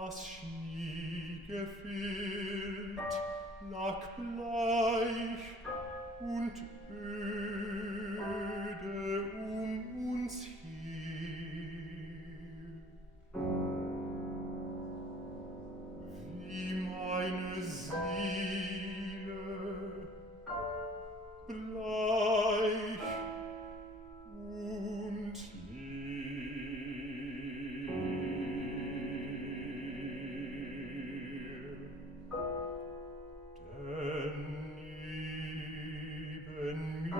das Schnee gefüllt, lag bleich und öde uns her. Wie meine Seele bleich und leer. Denn neben mir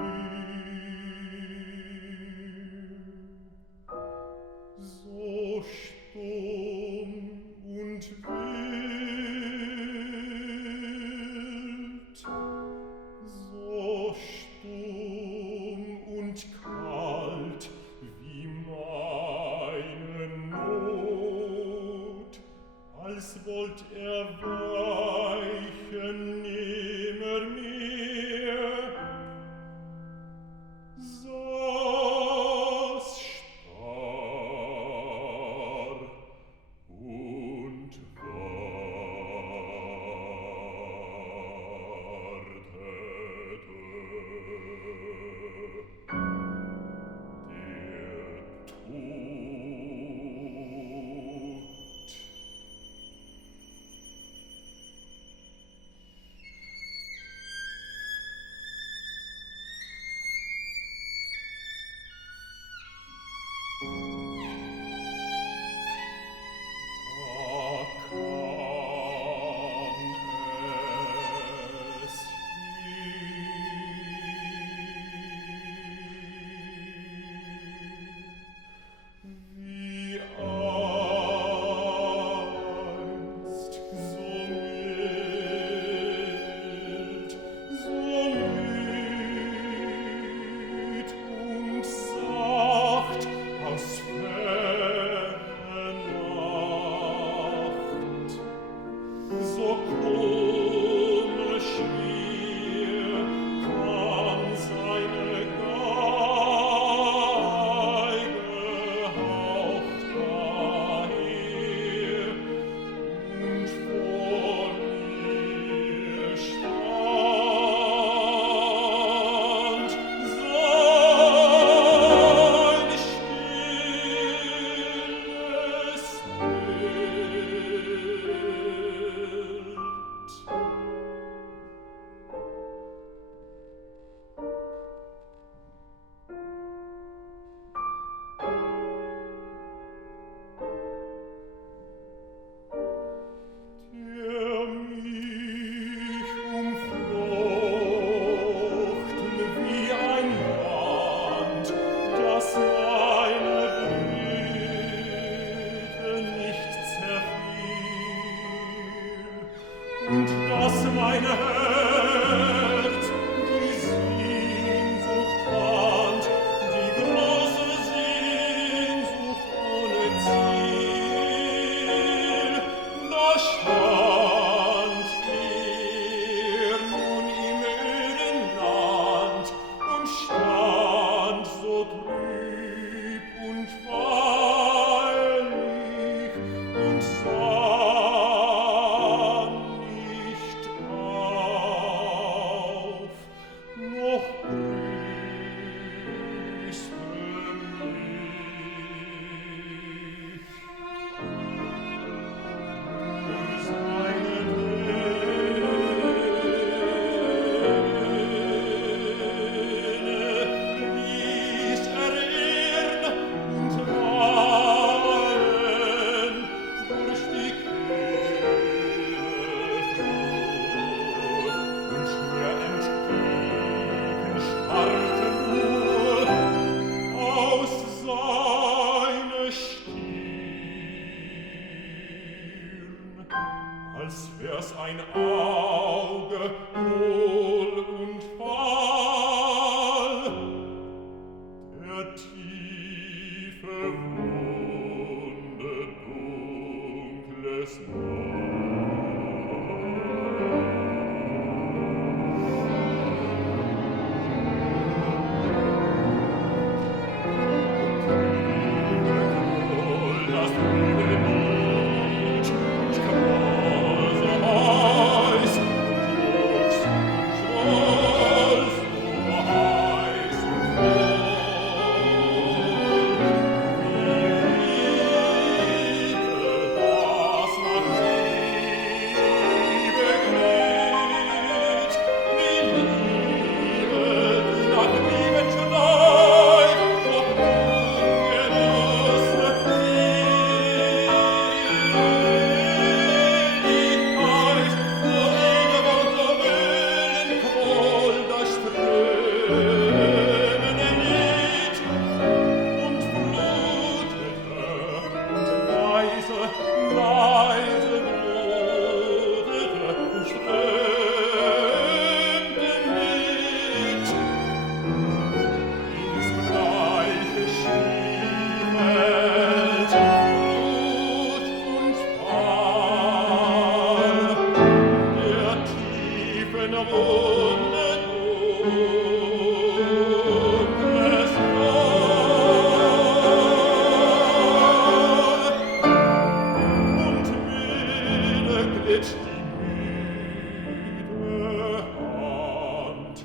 so stumm und wild, so stumm und kalt wie meine Not, als wollt weichen nimmermehr, saß starr und leise brodete und strömte mit ins bleiche Schneefeld, Blut und Fahl der tiefen Runde dunkles Tal. Und müde glitt die müde Hand,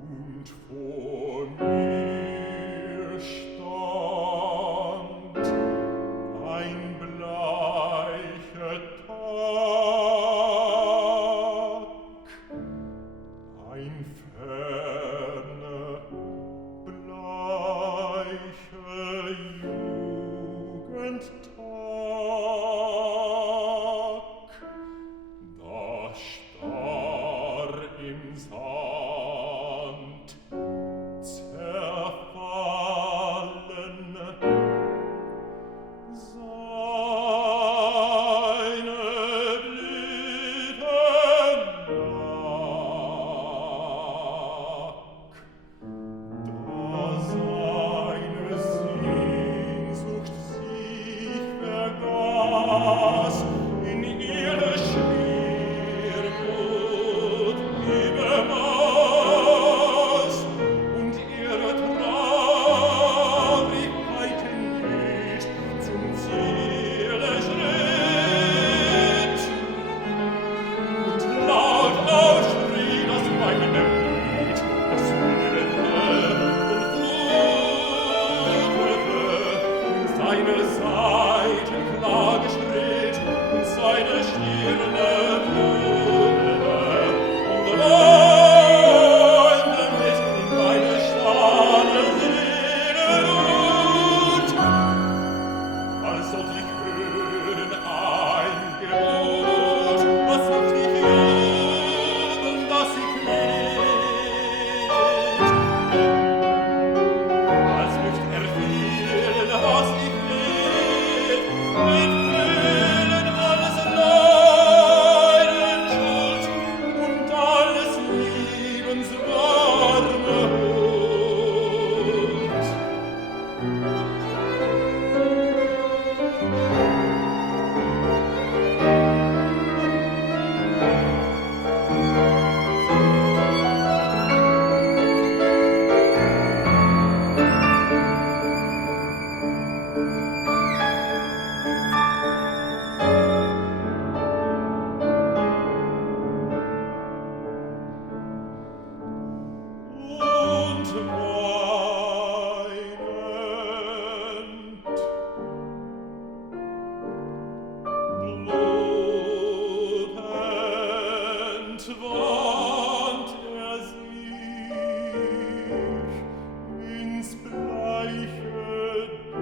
und vor mir stand ein bleicher Tag, ein ferner, bleicher Jugendtag. Da starr im Sand zerfallen seine Blüten lag, da seine Sehnsucht sich vergaß in ihre Schwermut Übermaß und ihre Traurigkeiten nicht zum Ziele schritt. Und laut aufschrie das weinende Lied, das wütende und fluchte, in seine Seiten Klage schritt, und seine Stirne blutete, und weinte mit in meine schwale Seelenut. Als sollt ich hören ein Gebot, was sollt ich jubeln, dass ich litt. Als möcht erfüllen, was ich litt, mit Fühlen alles Leiden Schuld und alles Liebens warme Huld. Und weinend, blutend wandt sich ins bleiche Dunkel.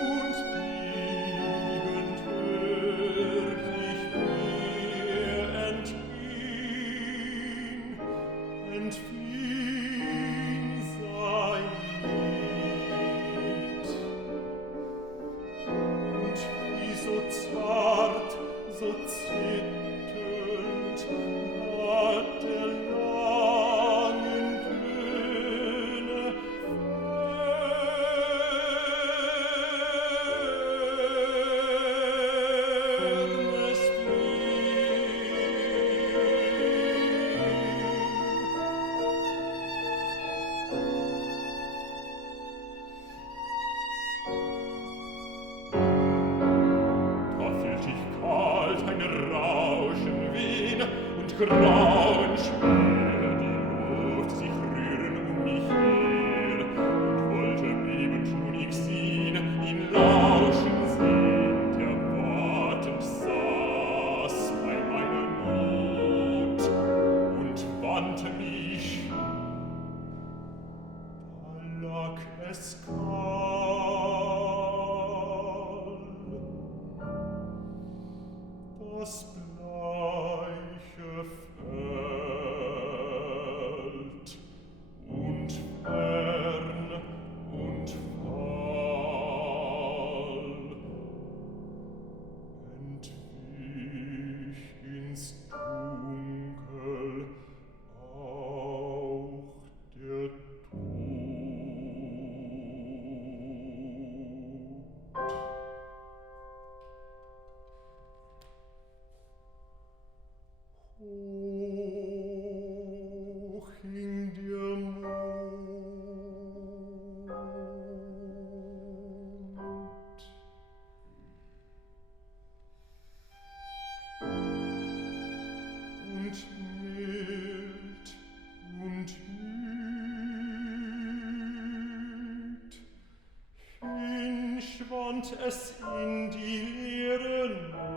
Und liebend hört ich mir entfliehn sein Lied. Und wie so zart, so zitternd hat der langen Töne fernes Da fühlt ich kalt ein Rauschen wehen und grauen schwer die Luft sich rühren mich her und wollte beben tun ich sehen, ihn lauschen sehen, der wartend saß bei meiner Mund. Hoch hing der Mond. Und mild und müd hinschwand es in die leere Nacht.